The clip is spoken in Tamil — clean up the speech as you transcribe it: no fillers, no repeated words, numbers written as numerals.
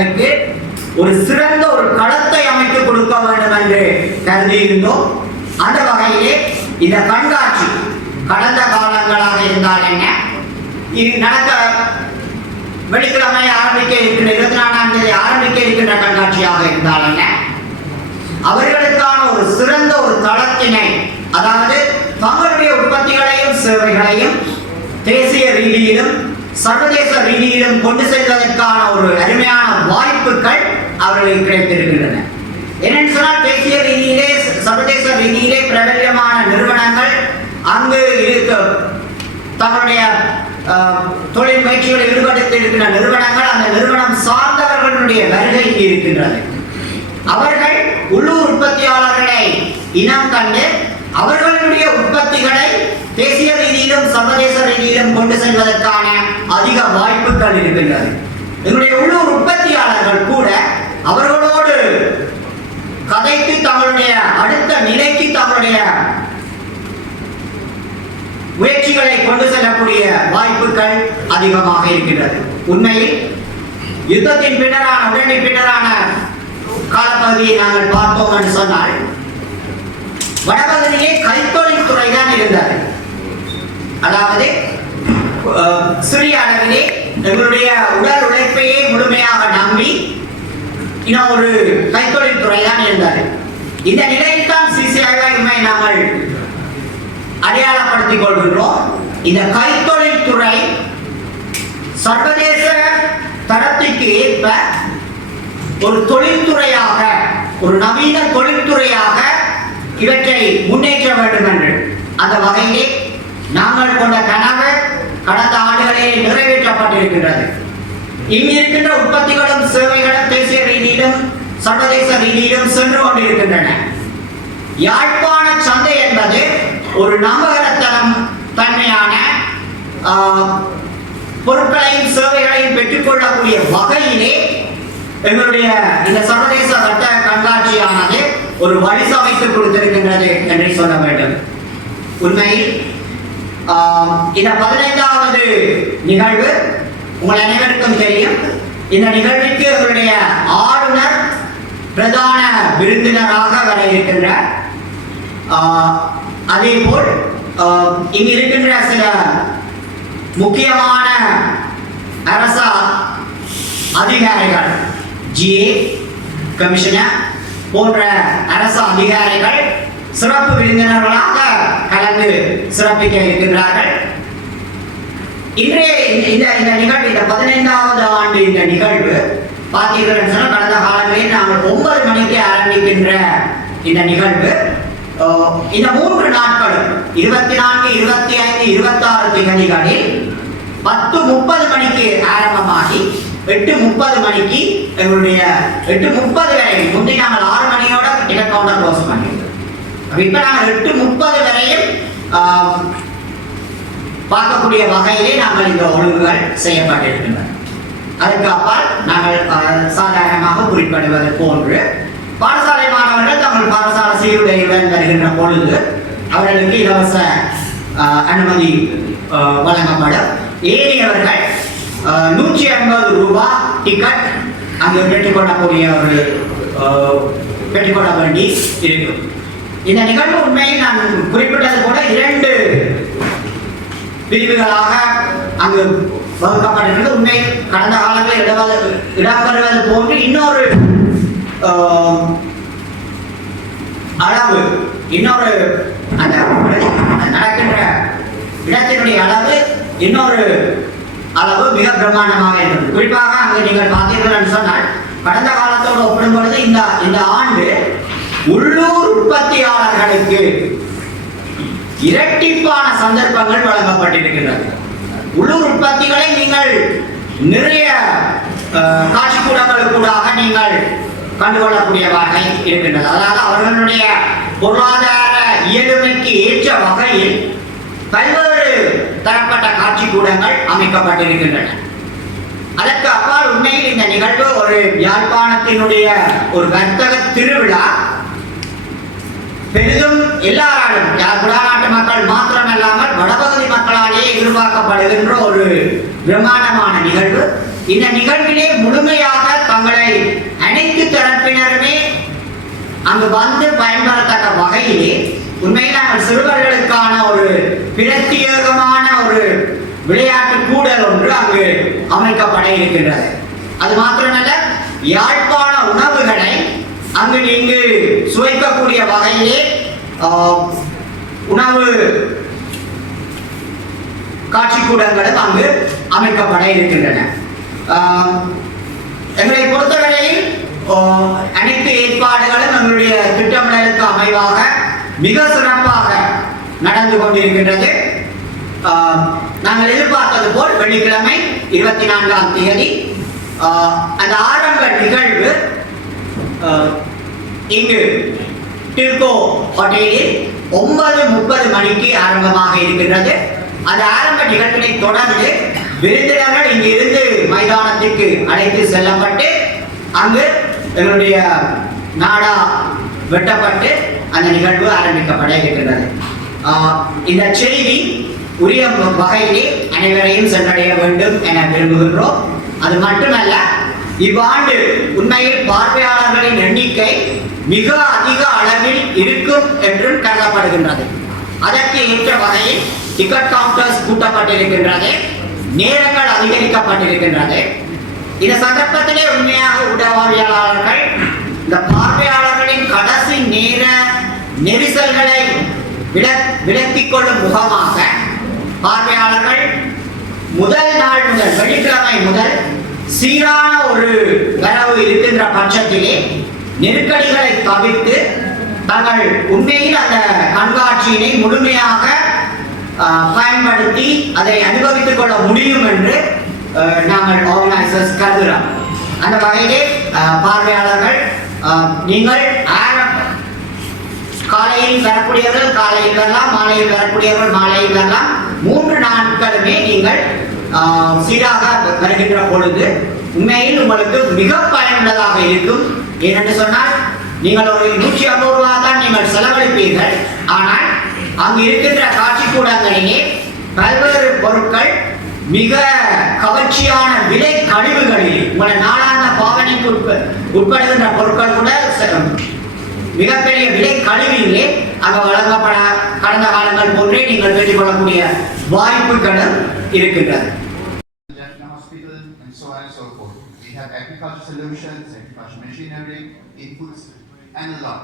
தொழிலாளர்களுக்கு ஒரு சிறந்த ஒரு களத்தை அமைத்து கொடுக்க வேண்டும் என்று கருதியிருந்தோம். அந்த வகையிலே இந்த கண்காட்சி கடந்த காலங்களாக இருந்தால் என்ன, இது நடக்க வெள்ளிக்கிழமை ஆரம்பிக்க இருக்கின்ற 24ஆம் தேதி ஆரம்பிக்க இருக்கின்ற கண்காட்சியாக இருந்தால் என்ன, அவர்களுக்கான ஒரு சிறந்த ஒரு தளத்தினை, அதாவது தங்களுடைய உற்பத்திகளையும் சேவைகளையும் தேசிய ரீதியிலும் சர்வதேச ரீதியிலும் கொண்டு செல்வதற்கான ஒரு அருமையான வாய்ப்புகள் அவர்களுக்கு கிடைத்திருக்கின்றன. என்னென்னு சொன்னால், தேசிய ரீதியிலே சர்வதேச ரீதியிலே பிரபல்யமான நிறுவனங்கள் அங்கு இருக்க தங்களுடைய தொழில் முயற்சிகளில் ஈடுபடுத்தி இருக்கிற நிறுவனங்கள், அந்த நிறுவனம் சார்ந்தவர்களுடைய வருகை இருக்கின்றது. அவர்கள் உள்ளூர் உற்பத்தியாளர்களை இனம் கண்டு அவர்களுடைய உற்பத்திகளை தேசிய ரீதியிலும் சர்வதேச ரீதியிலும் கொண்டு செல்வதற்கான அதிக வாய்ப்புகள் இருக்கின்றது. எங்களுடைய உள்ளூர் உற்பத்தியாளர்கள் கூட அவர்களோடு கதைத்து தங்களுடைய அடுத்த நிலைக்கு தங்களுடைய முயற்சிகளை கொண்டு செல்லக்கூடிய வாய்ப்புகள் அதிகமாக இருக்கின்றது. உண்மையில் யுத்தத்தின் பின்னரான உடனடி பின்னரான காலப்பகுதியை நாங்கள் பார்த்தோம் என்று சொன்னால், வடபகுதியிலே கைத்தொழில் துறை தான் இருந்தது. அதாவது சிறிய அளவிலே எங்களுடைய உடல் உழைப்பையே முழுமையாக நம்பி இன்னும் ஒரு கைத்தொழில் துறை தான் இருந்தது. இந்த நிலையில் தான் சிசிஐவை நாங்கள் அடையாளப்படுத்திக் கொள்கின்றோம். இந்த கைத்தொழில் துறை சர்வதேச தரத்திற்கு ஏற்ப ஒரு தொழில்துறையாக, ஒரு நவீன தொழில்துறையாக இவற்றை முன்னேற்ற வேண்டும் என்று அந்த வகையிலே நாங்கள் கொண்ட கனவு கடந்த ஆண்டுகளில் நிறைவேற்றப்பட்டிருக்கின்றது. இங்கு இருக்கின்ற உற்பத்திகளும் சேவைகளும் தேசிய ரீதியிலும் சர்வதேச ரீதியிலும் சென்று கொண்டிருக்கின்றன. யாழ்ப்பாண சந்தை என்பது ஒரு நம்பகத்தனம் தன்மையான பொருட்களையும் சேவைகளையும் பெற்றுக்கொள்ளக்கூடிய வகையிலே எங்களுடைய இந்த சர்வதேச வர்த்தக கண்காட்சியானது ஒரு வழி சமைத்து கொடுத்திருக்கின்றது என்று சொல்ல வேண்டும். உண்மையில் இந்த 15வது நிகழ்வு உங்கள் அனைவருக்கும் தெரியும். இந்த நிகழ்விற்கு எங்களுடைய ஆளுநர் பிரதான விருந்தினராக வர இருக்கின்றார். அதே போல் இங்கு இருக்கின்ற சில முக்கியமான அரச அதிகாரிகள், ஜிஏ கமிஷனர் போன்ற அரசு அதிகாரிகள் சிறப்பு விருந்தினர்களாக கலந்து சிறப்பிக்க இருக்கின்றார்கள். இன்றைய இந்த நிகழ்வு, இந்த 15வது ஆண்டு இந்த நிகழ்வு பார்த்தீர்கள் சொன்னால், கடந்த காலங்களில் நாங்கள் 9 மணிக்கு ஆரம்பிக்கின்ற இந்த நிகழ்வு இந்த 3 நாட்களும் 24, 25, 26 திகதிகளில் 10:30 மணிக்கு ஆரம்பமாகி 8:30 மணிக்கு எங்களுடைய 8:30 வரை, முந்தைய நாங்கள் 6 மணியோட டிக்கெட் கவுண்டர் க்ளோஸ் பண்ணியிருந்தோம். இப்ப நாங்கள் 8:30 வரையும் பார்க்கக்கூடிய வகையிலே நாங்கள் இந்த ஒழுங்குகள் செய்யப்பட்டிருக்கின்றன. அதுக்கு அப்பால் நாங்கள் சாதாரணமாக குறிப்பிடுவது போன்று பாடசாலை மாணவர்கள் தங்கள் பாடசாலை சீருடையுடன் வருகின்ற பொழுது அவர்களுக்கு இலவச அனுமதி வழங்கப்படும். ஏனையவர்கள் 150 ரூபாய் டிக்கெட் அங்கு பெற்றுக்கொள்ளக்கூடிய ஒரு பெற்றுக்கொள்ள வேண்டி இருக்கும். இந்த நிகழ்வு உண்மையில் நான் குறிப்பிட்டது போல 2 பிரிவுகளாக அங்கு வகுக்கப்பட்டிருக்கிறது. உண்மையில் கடந்த காலங்களில் இடம்பெறுவது போன்று இன்னொரு அளவு, இன்னொரு அந்த நடக்கின்ற இடத்தினுடைய அளவு இன்னொரு அளவு மிக பிரம்மாண்டமாக இருக்கிறது. குறிப்பாக அங்கு நீங்கள் பார்த்தீர்கள் என்று சொன்னால், கடந்த காலத்தோடு ஒப்பிடும் பொழுது இந்த ஆண்டு உள்ளூர் உற்பத்தியாளர்களுக்கு இரட்டிப்பான சந்தர்ப்பங்கள் வழங்கப்பட்டிருக்கின்றது. உள்ளூர் உற்பத்திகளை நீங்கள் நிறைய காட்சிக்கூடங்களுக்கூடாக நீங்கள் கண்டுகொள்ளக்கூடிய வகை இருக்கின்றது. அதாவது அவர்களுடைய பொருளாதார இயலுமைக்கு ஏற்ற வகையில் பல்வேறு தரப்பட்ட காட்சிக்கூடங்கள் அமைக்கப்பட்டிருக்கின்றன. அதற்கு அப்பால் உண்மையில் இந்த நிகழ்வு ஒரு யாழ்ப்பாணத்தினுடைய ஒரு வர்த்தக திருவிழா. பெரிதும் எல்லாராலும், குடாநாட்டு மக்கள் மாத்திரமல்லாமல் வடபகுதி மக்களாலேயே எதிர்பார்க்கப்படுகின்ற ஒரு பிரம்மாண்டமான நிகழ்வு. இந்த நிகழ்விலே முழுமையாக தங்களை அனைத்து தரப்பினருமே அங்கு வந்து பயன்படுத்தக்க வகையிலே உண்மையில் நாங்கள் சிறுவர்களுக்கான ஒரு பிரத்யேகமான ஒரு விளையாட்டு கூடல் ஒன்று அங்கு அமைக்கப்பட இருக்கின்றது. அது மாத்திரமல்ல, யாழ்ப்பாண உணவுகளை அங்கு நீங்க சுவைக்கக்கூடிய வகையிலே உணவு காட்சிக்கூடங்களும் அங்கு அமைக்கப்பட இருக்கின்றன. எங்களை பொறுத்தவரையில் அனைத்து ஏற்பாடுகளும் எங்களுடைய திட்டமிடலுக்கு அமைவாக மிக சிறப்பாக நடந்து கொண்டிருக்கின்றது. நாங்கள் எதிர்பார்த்தது போல் வெள்ளிக்கிழமை 24ஆம் தேதி அந்த ஆரம்ப நிகழ்வு இங்கு டில்கோ ஹோட்டலில் 9:30 மணிக்கு ஆரம்பமாக இருக்கின்றது. அந்த ஆரம்ப நிகழ்வினை தொடர்ந்து விருந்தினர்கள் இங்கிருந்து மைதானத்திற்கு அழைத்து செல்லப்பட்டு அங்கு எங்களுடைய நாடா வெட்டப்பட்டு அந்த நிகழ்வு ஆரம்பிக்கப்பட இருக்கின்றது. இந்த செய்தி உரிய வகையிலே அனைவரையும் சென்றடைய வேண்டும் என விரும்புகின்றோம். அது மட்டுமல்ல, இவ்வாண்டு உண்மையில் பார்வையாளர்களின் எண்ணிக்கை மிக அதிக அளவில் இருக்கும் என்றும் கருதப்படுகின்றது. அதற்கு ஏற்ற வகையில் டிக்கெட் கவுண்டர்ஸ் கூட்டப்பட்டிருக்கின்றது, நேரங்கள் அதிகரிக்கப்பட்டிருக்கின்றது. இந்த சந்தர்ப்பத்திலே உண்மையாக ஊடகவியலாளர்கள் இந்த பார்வையாளர்களின் கடைசி நேர நெரிசல்களை விலக்கிக் கொள்ளும் முகமாக பார்வையாளர்கள் முதல் நாள் முதல் வெள்ளிக்கிழமை முதல் சீரான ஒரு வரவு இருக்கின்ற பட்சத்திலே நெருக்கடிகளை தவிர்த்து தங்கள் உண்மையில் அந்த கண்காட்சியினை முழுமையாக பயன்படுத்தி அதை அனுபவித்துக் கொள்ள முடியும் என்று நாங்கள் ஆர்கனைசர்ஸ் கருதுகிறோம். அந்த வகையிலே பார்வையாளர்கள் நீங்கள் காலையில் வரக்கூடியவர்கள் காலையில் வரலாம், மாலையில் வரக்கூடியவர்கள் மாலையில் வரலாம். 3 நாட்களுமே நீங்கள் சீராக வருகின்ற பொழுது உண்மையில் உங்களுக்கு மிக பயனுள்ளதாக இருக்கும். ஏனென்று சொன்னால், நீங்கள் ஒரு 150 ரூபா தான் நீங்கள் செலவழிப்பீர்கள். ஆனால் அங்கு இருக்கின்ற காட்சி கூடங்களிலே பல்வேறு பொருட்கள் மிக கவர்ச்சியான விலை கழிவுகளில் உங்களை நாளாந்த பாவனைக்கு உட்படுகின்ற பொருட்கள் கூட மிகப்பெரிய விலை கழிவிலே அங்கு வழங்கப்பட கடந்த காலங்கள் போன்றே நீங்கள் பெற்றுக்கொள்ளக்கூடிய வாய்ப்புகளும் இருக்கின்றது. We have agriculture solutions, agriculture machinery, inputs, and a lot.